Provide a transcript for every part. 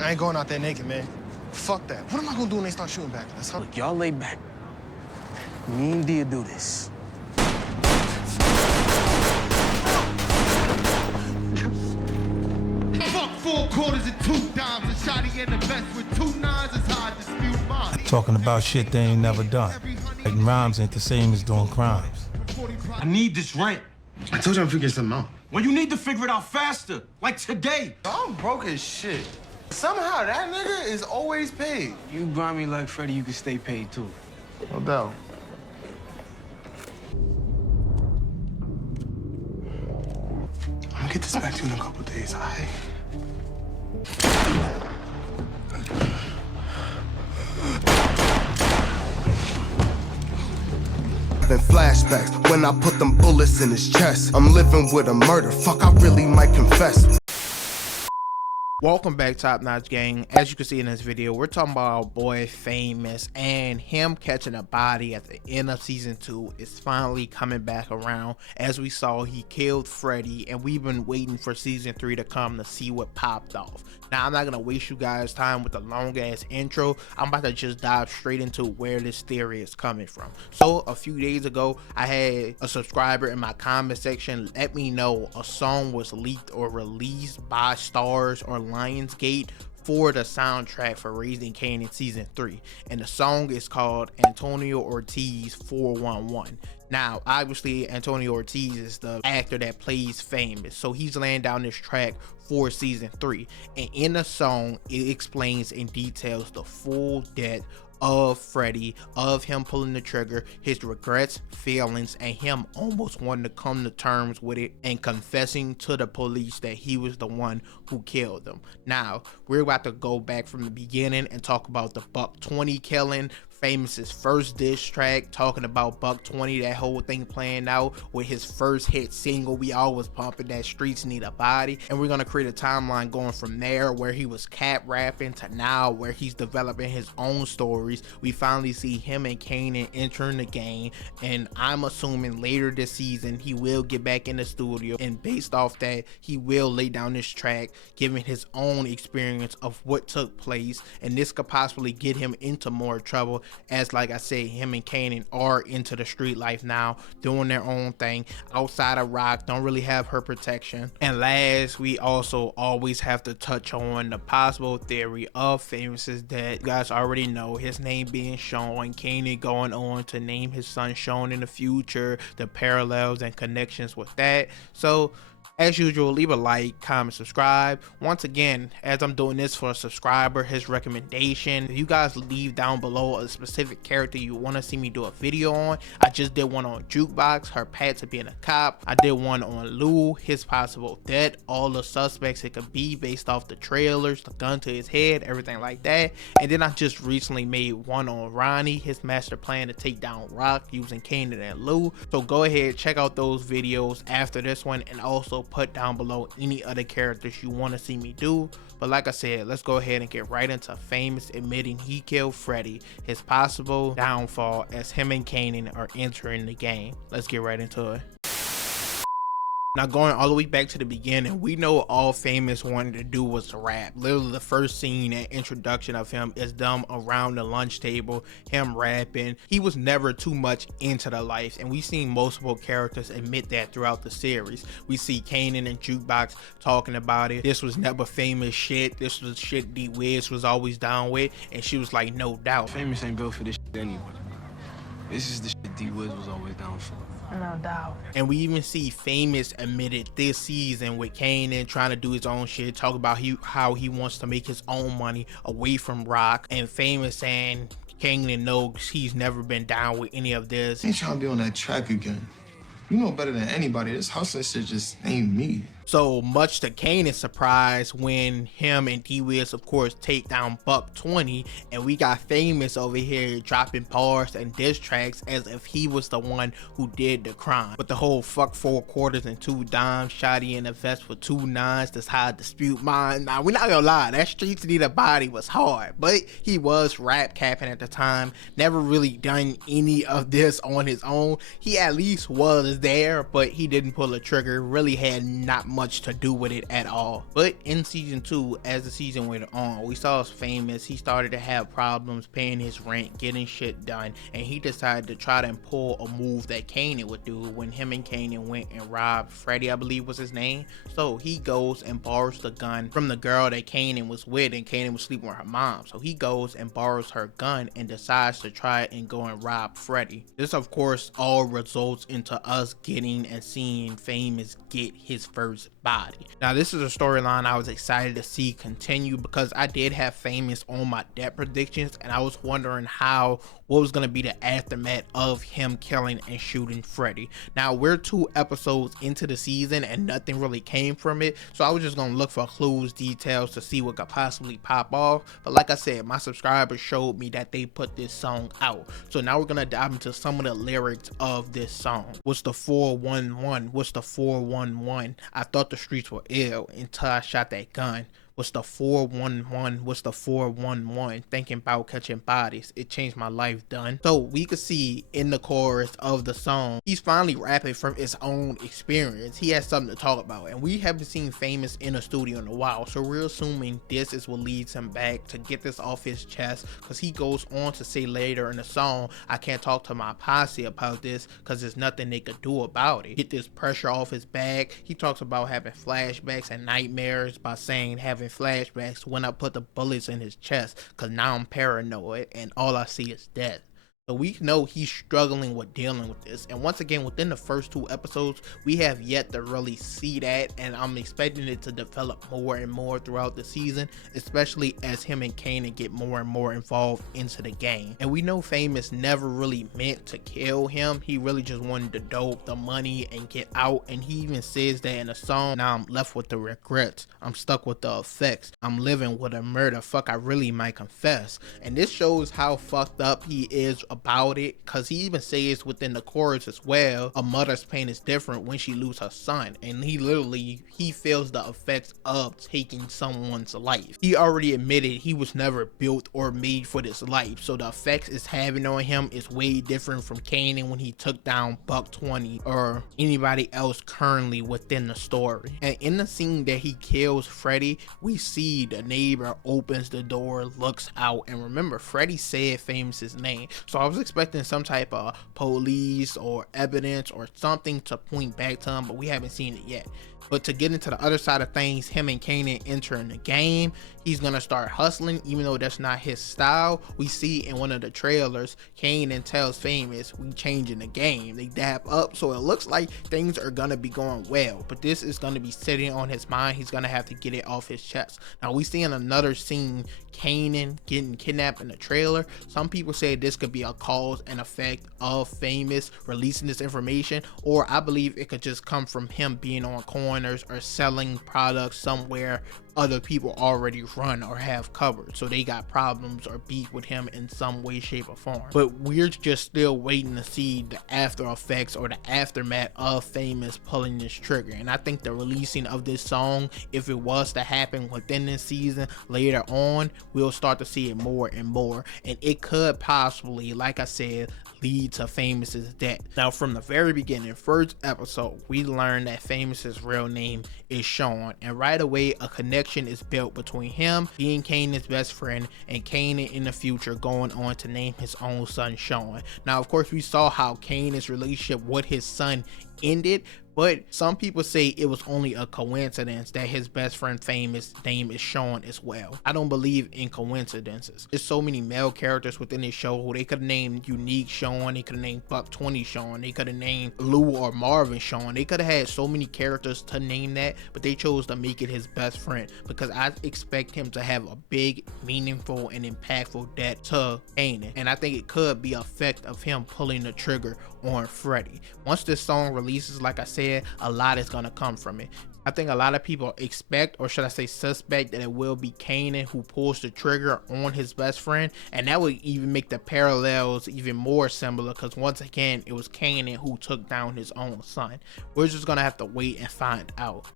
I ain't going out there naked, man. Fuck that. What am I gonna do when they start shooting back? Look, y'all lay back. Me and Dia do this. Fuck 4 quarters and 2 dimes. And shotty in the vest with 2 nines is how I dispute mine. Talking about shit they ain't never done. Writing rhymes ain't the same as doing crimes. I need this rent. I told you I'm figuring something out. Well, you need to figure it out faster, like today. I'm broke as shit. Somehow that nigga is always paid. You grimy like Freddie, you can stay paid too. No doubt. I'm gonna get this back to you in a couple days, all right? In flashbacks when I put them bullets in his chest. I'm living with a murder. Fuck, I really might confess. Welcome back, Top Notch Gang. As you can see in this video, we're talking about our boy Famous, and him catching a body at the end of season 2 is finally coming back around. As we saw, he killed Freddie, and we've been waiting for season 3 to come to see what popped off. Now, I'm not gonna waste you guys time with the long ass intro. I'm about to just dive straight into where this theory is coming from. So a few days ago, I had a subscriber in my comment section let me know a song was leaked or released by Starz or Lionsgate for the soundtrack for Raising Kanan season 3, and the song is called Antonio Ortiz 411. Now, obviously, Antonio Ortiz is the actor that plays Famous, so he's laying down this track for season 3, and in the song it explains and details the full death of Freddie, of him pulling the trigger, his regrets, feelings, and him almost wanting to come to terms with it and confessing to the police that he was the one who killed them. Now, we're about to go back from the beginning and talk about the Buck 20 killing, Famous's first diss track, talking about Buck 20, that whole thing playing out with his first hit single we all was pumping, that Streets Need a Body, and we're gonna create a timeline going from there where he was cat rapping to now where he's developing his own stories. We finally see him and Kanan entering the game, and I'm assuming later this season he will get back in the studio, and based off that he will lay down this track giving his own experience of what took place, and this could possibly get him into more trouble, as like I said, him and Kanan are into the street life now, doing their own thing outside of Rock, don't really have her protection. And last, we also always have to touch on the possible theory of Famous's death. You guys already know his name being Sean, Kanan going on to name his son Sean in the future, the parallels and connections with that. So as usual, leave a like, comment, subscribe. Once again, as I'm doing this for a subscriber, his recommendation, if you guys leave down below a specific character you want to see me do a video on. I just did one on Jukebox, her path to being a cop. I did one on Lou, his possible death, all the suspects it could be based off the trailers, the gun to his head, everything like that. And then I just recently made one on Ronnie, his master plan to take down Rock using Kanan and Lou. So go ahead, check out those videos after this one, and also put down below any other characters you want to see me do. But like I said, let's go ahead and get right into Famous admitting he killed Freddie, his possible downfall as him and Kanan are entering the game. Let's get right into it. Now, going all the way back to the beginning, we know all Famous wanted to do was to rap. Literally the first scene and introduction of him is them around the lunch table, him rapping. He was never too much into the life, and we've seen multiple characters admit that throughout the series. We see Kanan and Jukebox talking about it. This was never Famous shit. This was shit D-Wiz was always down with, and she was like, no doubt. Famous ain't built for this shit anyway. This is the shit D-Wiz was always down for. No doubt. And we even see Famous admitted this season with Kanan trying to do his own shit, talk about how he wants to make his own money away from Rock, and Famous saying Kanan knows he's never been down with any of this. I ain't trying to be on that track again. You know better than anybody, this hustling shit just ain't me. So much to Kanan's surprise, when him and D-Wiz of course take down Buck 20, and we got Famous over here dropping bars and diss tracks as if he was the one who did the crime. With the whole fuck 4 quarters and 2 dimes, shotty in a vest with 2 nines, that's how I dispute mine. Now, we're not gonna lie, that Streets Need a Body was hard, but he was rap capping at the time, never really done any of this on his own. He at least was there, but he didn't pull a trigger, really had not much to do with it at all. But in season 2, as the season went on, we saw Famous. He started to have problems paying his rent, getting shit done, and he decided to try to pull a move that Kanan would do when him and Kanan went and robbed Freddie, I believe was his name. So he goes and borrows the gun from the girl that Kanan was with, and Kanan was sleeping with her mom. So he goes and borrows her gun and decides to try and go and rob Freddie. This of course all results into us getting and seeing Famous get his first body. Now this is a storyline I was excited to see continue, because I did have Famous on my debt predictions, and I was wondering what was going to be the aftermath of him killing and shooting Freddie. Now we're 2 episodes into the season and nothing really came from it, so I was just going to look for clues, details to see what could possibly pop off. But like I said, my subscribers showed me that they put this song out, so now we're going to dive into some of the lyrics of this song. What's the 411? What's the 411? I thought the streets were ill until I shot that gun. What's the 411? What's the 411? Thinking about catching bodies. It changed my life, done. So we could see in the chorus of the song, he's finally rapping from his own experience. He has something to talk about, and we haven't seen Famous in a studio in a while. So we're assuming this is what leads him back to get this off his chest, because he goes on to say later in the song, I can't talk to my posse about this because there's nothing they could do about it. Get this pressure off his back. He talks about having flashbacks and nightmares by saying having flashbacks when I put the bullets in his chest, because now I'm paranoid and all I see is death. So we know he's struggling with dealing with this, and once again within the first 2 episodes we have yet to really see that, and I'm expecting it to develop more and more throughout the season, especially as him and Kanan get more and more involved into the game. And we know Famous never really meant to kill him. He really just wanted the dope, the money, and get out. And he even says that in a song, now I'm left with the regrets, I'm stuck with the effects, I'm living with a murder, fuck I really might confess. And this shows how fucked up he is about it, because he even says within the chorus as well, a mother's pain is different when she loses her son. And he feels the effects of taking someone's life. He already admitted he was never built or made for this life, so the effects it's having on him is way different from Kanan when he took down Buck 20 or anybody else currently within the story. And in the scene that he kills Freddie, we see the neighbor opens the door, looks out, and remember Freddie said Famous's name, so I was expecting some type of police or evidence or something to point back to him, but we haven't seen it yet. But to get into the other side of things, him and Kanan entering the game, he's gonna start hustling, even though that's not his style. We see in one of the trailers, Kanan tells Famous, we changing the game. They dab up, so it looks like things are gonna be going well, but this is gonna be sitting on his mind. He's gonna have to get it off his chest. Now we see in another scene, Kanan getting kidnapped in the trailer. Some people say this could be a cause and effect of Famous releasing this information, or I believe it could just come from him being on corners or selling products somewhere other people already run or have covered, so they got problems or beef with him in some way, shape, or form. But we're just still waiting to see the after effects or the aftermath of Famous pulling this trigger. And I think the releasing of this song, if it was to happen within this season later on, we'll start to see it more and more, and it could possibly, like I said, lead to Famous's death. Now from the very beginning, first episode, we learned that Famous's real name is Sean, and right away a connection is built between him being Kanan's best friend and Kanan in the future going on to name his own son Sean. Now of course we saw how Kanan's relationship with his son ended, but some people say it was only a coincidence that his best friend Famous name is Sean as well. I don't believe in coincidences. There's so many male characters within this show who they could have named Unique Sean, they could have named Buck 20 Sean, they could have named Lou or Marvin Sean. They could have had so many characters to name that, but they chose to make it his best friend, because I expect him to have a big, meaningful, and impactful death to Kanan, and I think it could be an effect of him pulling the trigger on Freddie. Once this song releases, like I said, a lot is gonna come from it. I think a lot of people expect, or should I say suspect, that it will be Kanan who pulls the trigger on his best friend, and that would even make the parallels even more similar, because once again it was Kanan who took down his own son. We're just gonna have to wait and find out.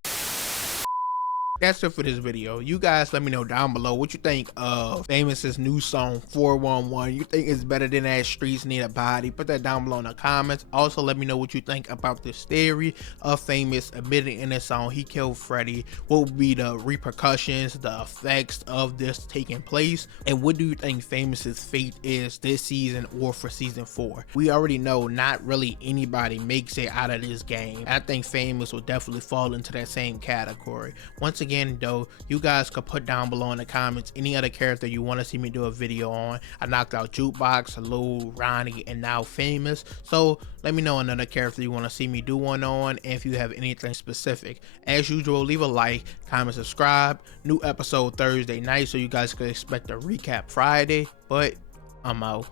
That's it for this video. You guys let me know down below what you think of Famous's new song 411. You think it's better than that Streets Need a Body? Put that down below in the comments. Also let me know what you think about this theory of Famous admitting in this song he killed Freddie. What would be the repercussions, the effects of this taking place, and what do you think Famous's fate is this season or for season 4? We already know not really anybody makes it out of this game. I think Famous will definitely fall into that same category. Once again though, you guys could put down below in the comments any other character you want to see me do a video on. I knocked out Jukebox, Lou, Ronnie, and now Famous, so let me know another character you want to see me do one on, and if you have anything specific. As usual, leave a like, comment, subscribe. New episode Thursday night, so you guys could expect a recap Friday, but I'm out.